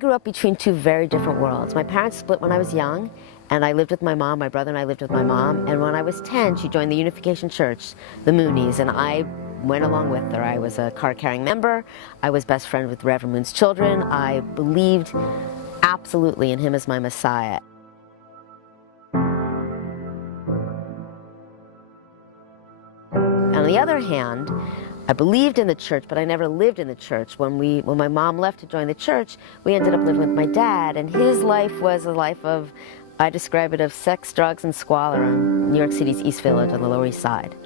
grew up between two very different worlds. My parents split when I was young, and I lived with my mom. My brother and I lived with my mom. And when I was 10, she joined the Unification Church, the Moonies, and I went along with her. I was a card-carrying member. I was best friend with Reverend Moon's children. I believed absolutely in him as my Messiah. On the other hand, I believed in the church, but I never lived in the church. When my mom left to join the church, we ended up living with my dad, and his life was a life of, I describe it, of sex, drugs, and squalor in New York City's East Village on the Lower East Side.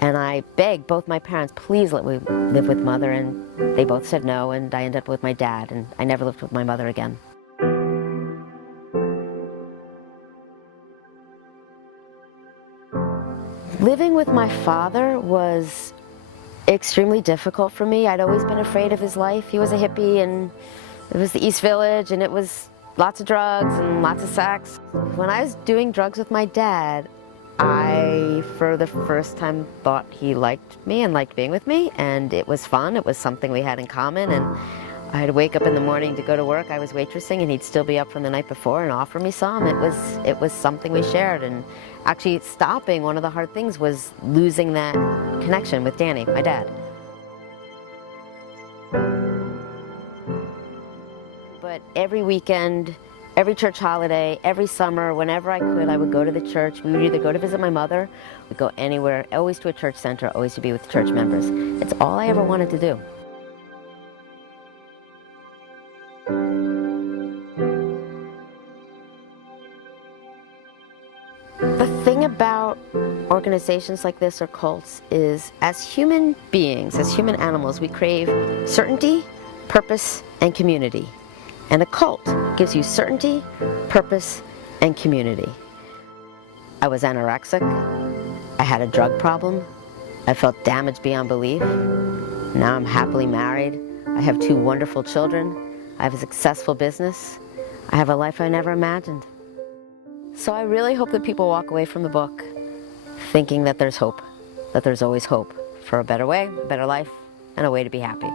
And I begged both my parents, please let me live with Mother, and they both said no, and I ended up with my dad, and I never lived with my mother again. Living with my father was extremely difficult for me. I'd always been afraid of his life. He was a hippie, and it was the East Village, and it was lots of drugs and lots of sex. When I was doing drugs with my dad, I, for the first time, thought he liked me and liked being with me, and it was fun. It was something we had in common, and I'd wake up in the morning to go to work. I was waitressing, and he'd still be up from the night before and offer me some. It was something we shared, and actually stopping, one of the hard things was losing that connection with Danny, my dad. But every weekend, every church holiday, every summer, whenever I could, I would go to the church. We would either go to visit my mother, we'd go anywhere, always to a church center, always to be with church members. It's all I ever wanted to do. The thing about organizations like this or cults is, as human beings, as human animals, we crave certainty, purpose, and community. And a cult gives you certainty, purpose, and community. I was anorexic. I had a drug problem. I felt damaged beyond belief. Now I'm happily married. I have 2 wonderful children. I have a successful business. I have a life I never imagined. So I really hope that people walk away from the book thinking that there's hope, that there's always hope for a better way, a better life, and a way to be happy.